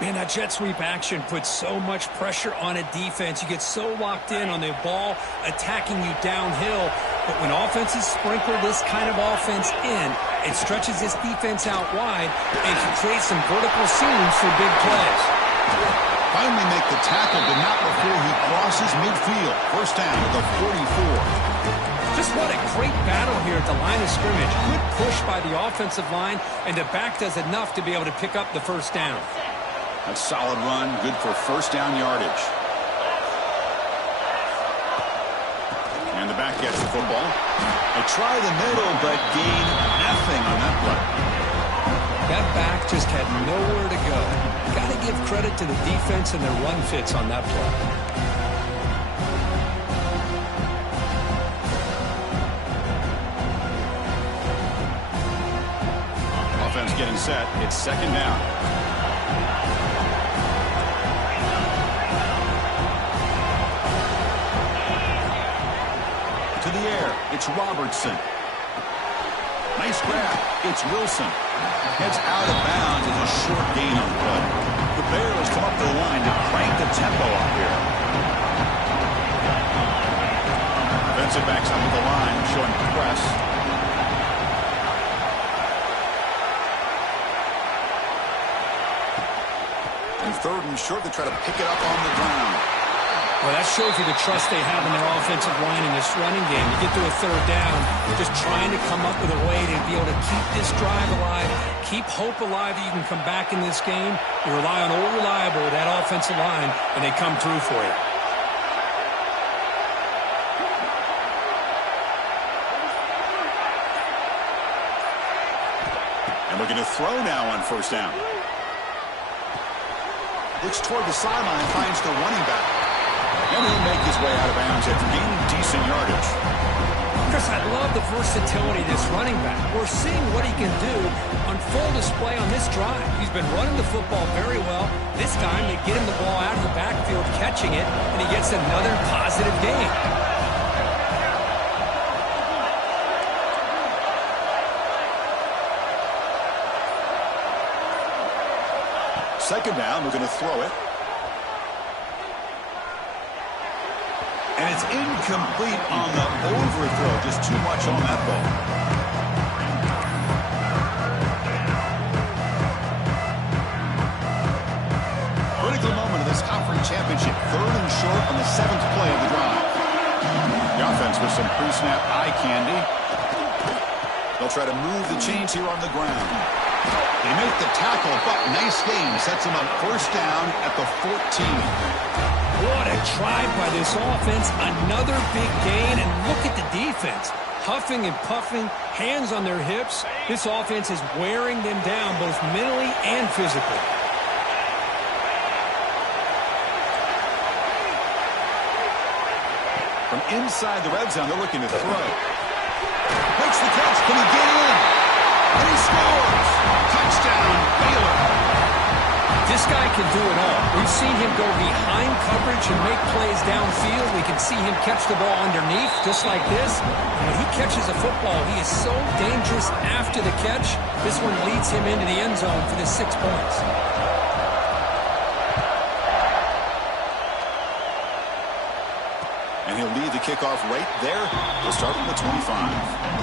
Man, that jet sweep action puts so much pressure on a defense. You get so locked in on the ball attacking you downhill. But when offenses sprinkle this kind of offense in, it stretches this defense out wide and can create some vertical seams for big plays. Finally make the tackle, but not before he crosses midfield. First down at the 44. Just what a great battle here at the line of scrimmage. Good push by the offensive line, and the back does enough to be able to pick up the first down. A solid run, good for first down yardage. And the back gets the football. They try the middle, but gain nothing on that play. That back just had nowhere to go. Got to give credit to the defense and their run fits on that play. Offense getting set. It's 2nd down. To the air. It's Robertson. Nice grab. It's Wilson. Heads out of bounds as a short gain on the play. The Bears come up to the line to crank the tempo up here. Defensive backs up to the line, showing press. And 3rd and short, they try to pick it up on the ground. Well, that shows you the trust they have in their offensive line in this running game. You get to a 3rd down, just trying to come up with a way to be able to keep this drive alive, keep hope alive that you can come back in this game. You rely on old reliable with that offensive line, and they come through for you. And looking to throw now on first down. Looks toward the sideline, finds the running back. And he'll make his way out of bounds after gaining decent yardage. Chris, I love the versatility of this running back. We're seeing what he can do on full display on this drive. He's been running the football very well. This time they get him the ball out of the backfield, catching it, and he gets another positive gain. Second down, we're going to throw it. And it's incomplete on the overthrow. Just too much on that ball. Critical moment of this conference championship 3rd and short on the 7th play of the drive. The offense with some pre-snap eye candy. They'll try to move the chains here on the ground. They make the tackle, but nice game. Sets them up 1st down at the 14. What a drive by this offense. Another big gain, and look at the defense. Huffing and puffing, hands on their hips. This offense is wearing them down both mentally and physically. From inside the red zone, they're looking to throw. Makes the catch. Can he get in? And he scores. Touchdown, Baylor. This guy can do it all. We've seen him go behind coverage and make plays downfield. We can see him catch the ball underneath, just like this. When he catches a football, he is so dangerous after the catch. This one leads him into the end zone for the 6 points. And he'll lead the kickoff right there. He'll start from the 25.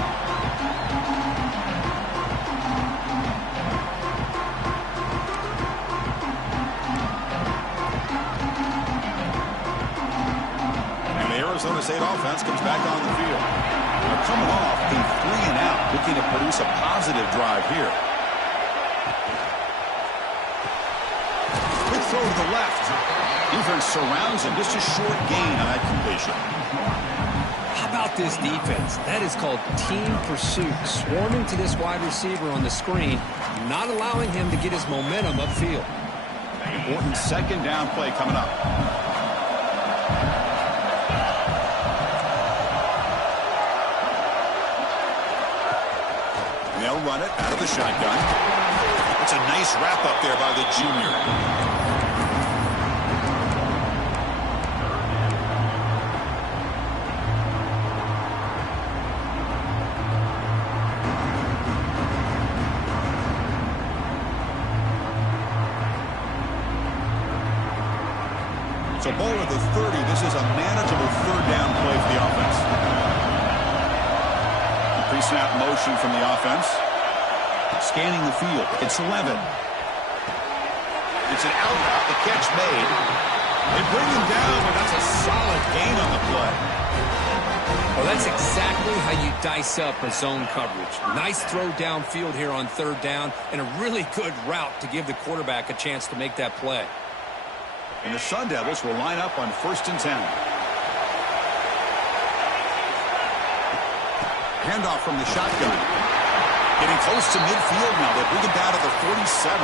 Arizona State offense comes back on the field. They're coming off a 3-and-out, looking to produce a positive drive here. Quick throw to the left. Defense surrounds him. Just a short gain on that completion. How about this defense? That is called team pursuit. Swarming to this wide receiver on the screen, not allowing him to get his momentum upfield. Important 2nd down play coming up. They'll run it out of the shotgun. It's a nice wrap up there by the junior. So ball at the 30. This is a manageable 3rd down play for the offense. Pre-snap motion from the offense. Scanning the field. It's 11. It's an out route. The catch made. They bring him down, but that's a solid gain on the play. Well, that's exactly how you dice up a zone coverage. Nice throw downfield here on 3rd down, and a really good route to give the quarterback a chance to make that play. And the Sun Devils will line up on 1st and 10. Handoff from the shotgun. Getting close to midfield now. They bring him down at the 47.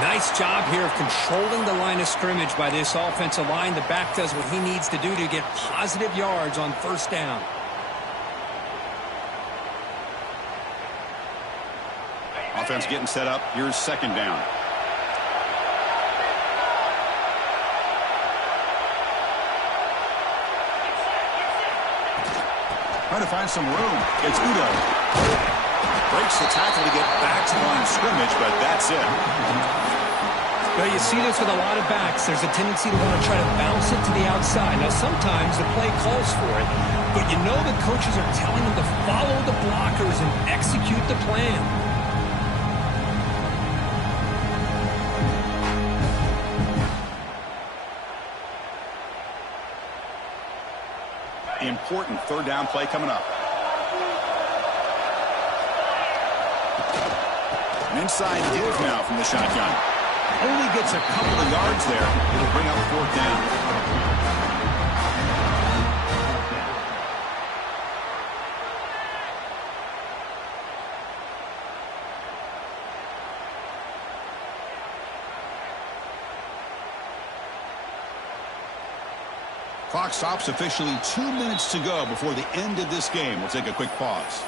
Nice job here of controlling the line of scrimmage by this offensive line. The back does what he needs to do to get positive yards on 1st down. Offense getting set up. Here's 2nd down. Trying to find some room. It's Udo. Breaks the tackle to get back to the line of scrimmage, but that's it. Well, you see this with a lot of backs. There's a tendency to want to try to bounce it to the outside. Now, sometimes the play calls for it, but you know the coaches are telling them to follow the blockers and execute the plan. The important 3rd down play coming up. An inside give now from the shotgun. Only gets a couple of yards there. It'll bring up 4th down. Clock stops officially 2 minutes to go before the end of this game. We'll take a quick pause.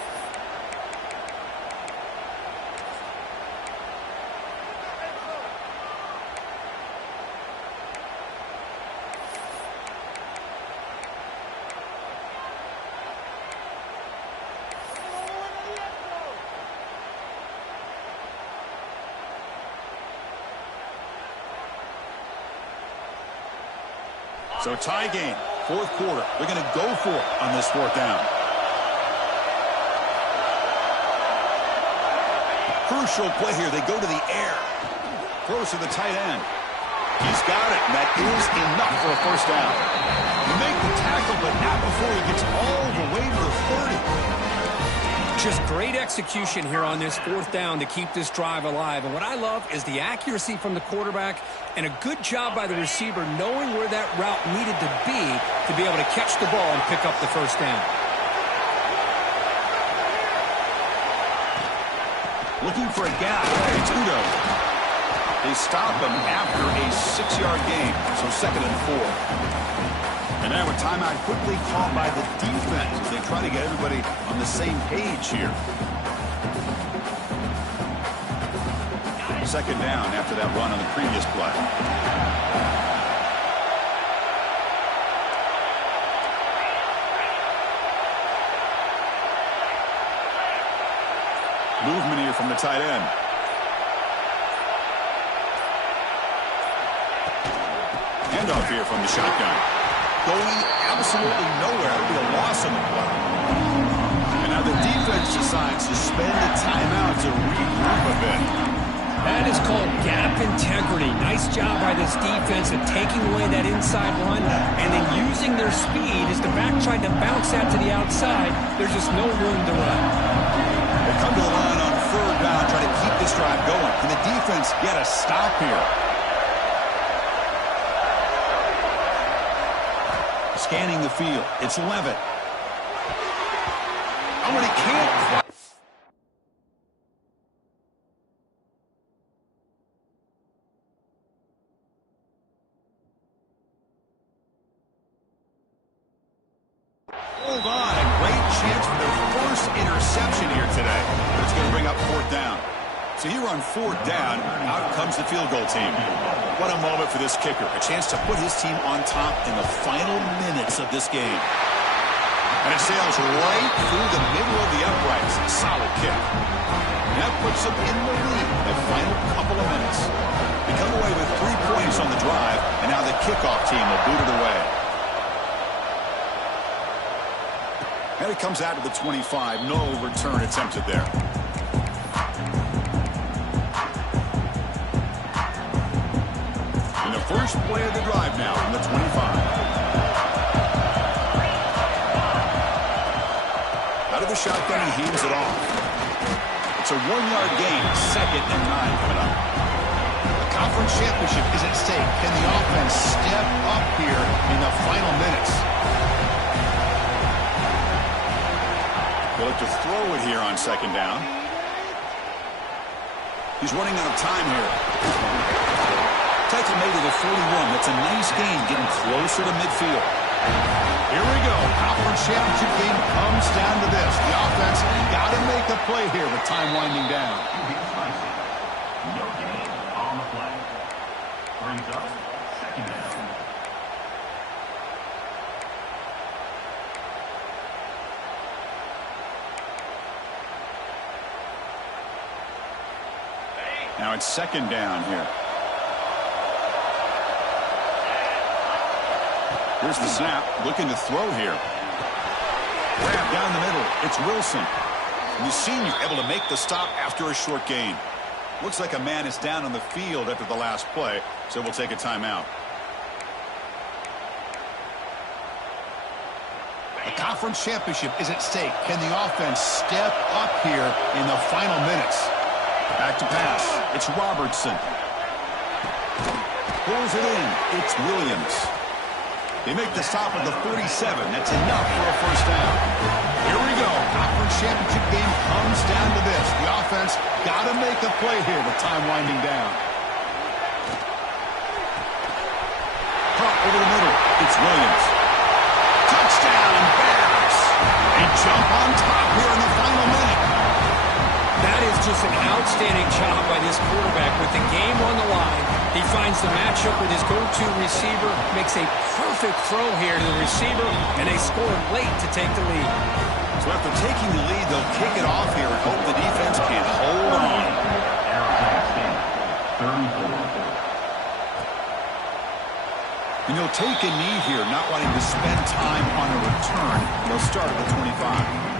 So tie game, 4th quarter. They're going to go for it on this 4th down. Crucial play here. They go to the air. Throws to the tight end. He's got it, and that is enough for a first down. You make the tackle, but not before he gets all the way to the 30. Just great execution here on this fourth down to keep this drive alive. And what I love is the accuracy from the quarterback and a good job by the receiver knowing where that route needed to be able to catch the ball and pick up the first down. Looking for a gap. It's Udo. They stop him after a 6-yard gain, so 2nd and 4. And now a timeout quickly called by the defense as they try to get everybody on the same page here. 2nd down after that run on the previous play. Movement here from the tight end. Handoff here from the shotgun. Going absolutely nowhere. It'll be a loss on the play. And now the defense decides to spend the timeout to regroup a bit. That is called gap integrity. Nice job by this defense of taking away that inside run and then using their speed as the back tried to bounce that to the outside. There's just no room to run. They come to the line on 3rd down, try to keep this drive going. Can the defense get a stop here? Scanning the field. It's Levitt. Oh, and he can't. Hold on. A great chance for their first interception here today. But it's going to bring up 4th down. So here on 4th down, out comes the field goal team. What a moment for this kicker. A chance to put his team on top in the final minutes of this game. And it sails right through the middle of the uprights. Solid kick. And that puts them in the lead in the final couple of minutes. They come away with 3 points on the drive, and now the kickoff team will boot it away. And it comes out to the 25. No return attempted there. First play of the drive now from the 25. Out of the shotgun, he heaves it off. It's a 1-yard gain, 2nd and 9 coming up. The conference championship is at stake. Can the offense step up here in the final minutes? They'll look to throw it here on 2nd down. He's running out of time here. Tackle made to the 41. That's a nice gain, getting closer to midfield. Here we go. Conference championship game comes down to this. The offense got to make a play here with time winding down. No gain on the play. Brings up 2nd down. Now it's 2nd down here. Here's the snap, looking to throw here. Grab down the middle. It's Wilson. The senior able to make the stop after a short gain. Looks like a man is down on the field after the last play, so we'll take a timeout. The conference championship is at stake. Can the offense step up here in the final minutes? Back to pass. It's Robertson. Pulls it in. It's Williams. They make the stop at the 47. That's enough for a first down. Here we go. Conference championship game comes down to this. The offense got to make a play here with time winding down. Drop over the middle. It's Williams. Touchdown, Bears. They jump on top here in the final minute. That is just an outstanding job by this quarterback with the game on the line. He finds the matchup with his go-to receiver, makes a perfect throw here to the receiver, and they score late to take the lead. So after taking the lead, they'll kick it off here and hope the defense can hold on. And they'll take a knee here, not wanting to spend time on a return. They'll start at the 25.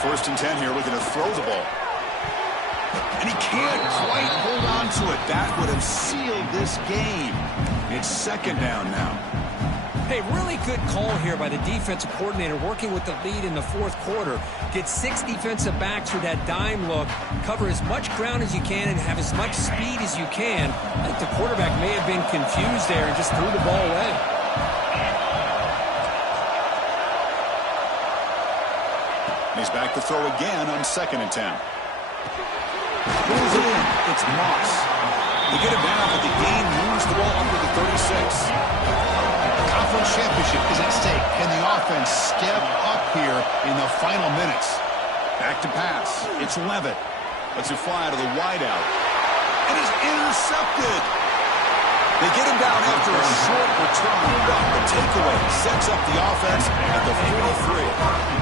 1st and 10 here, looking to throw the ball. And he can't quite hold on to it. That would have sealed this game. It's 2nd down now. Hey, really good call here by the defensive coordinator working with the lead in the 4th quarter. Get 6 defensive backs with that dime look. Cover as much ground as you can and have as much speed as you can. I think the quarterback may have been confused there and just threw the ball away. He's back to throw again on 2nd and 10. Pulls it in. It's Moss. They get him down, but the game moves the ball under the 36. Conference championship is at stake. Can the offense step up here in the final minutes? Back to pass. It's Levitt. Lets it fly to the wideout. And is intercepted. They get him down after a short return. The takeaway sets up the offense at the 43.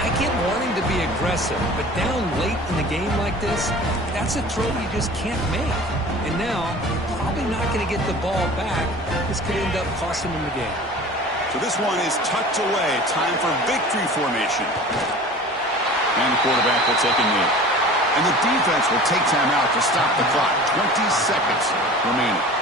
I get wanting to be aggressive, but down late in the game like this, that's a throw you just can't make. And now, you're probably not going to get the ball back. This could end up costing them the game. So this one is tucked away. Time for victory formation. And the quarterback will take a knee. And the defense will take time out to stop the clock. 20 seconds remaining.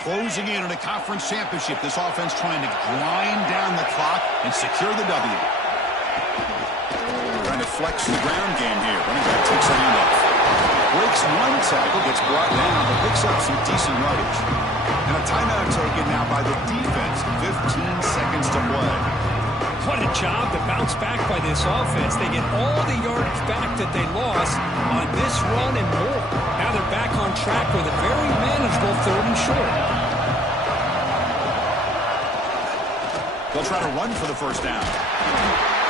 Closing in on a conference championship, this offense trying to grind down the clock and secure the W. Trying to flex the ground game here. Running back takes a handoff. Breaks one tackle, gets brought down, but picks up some decent yardage. And a timeout taken now by the defense. 15 seconds to play. What a job to bounce back by this offense. They get all the yardage back that they lost on this run and more. Now they're back on track with a very manageable 3rd and short. They'll try to run for the 1st down.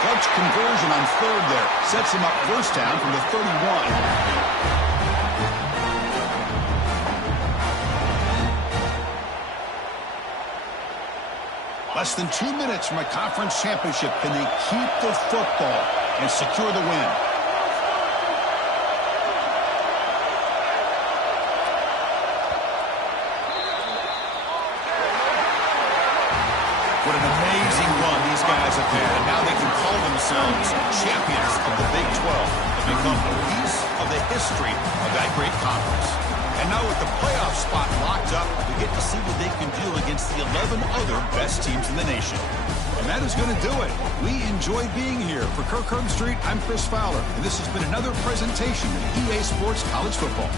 Clutch conversion on 3rd there. Sets him up 1st down from the 31. Less than 2 minutes from a conference championship. Can they keep the football and secure the win? What an amazing run these guys have had. And now they can call themselves champions of the Big 12 and become a piece of the history of that great conference. And now with the playoff spot locked up, we get to see what they can do against the 11 other best teams in the nation. And that is going to do it. We enjoyed being here. For Kirk Herbstreit, I'm Chris Fowler, and this has been another presentation of EA Sports College Football.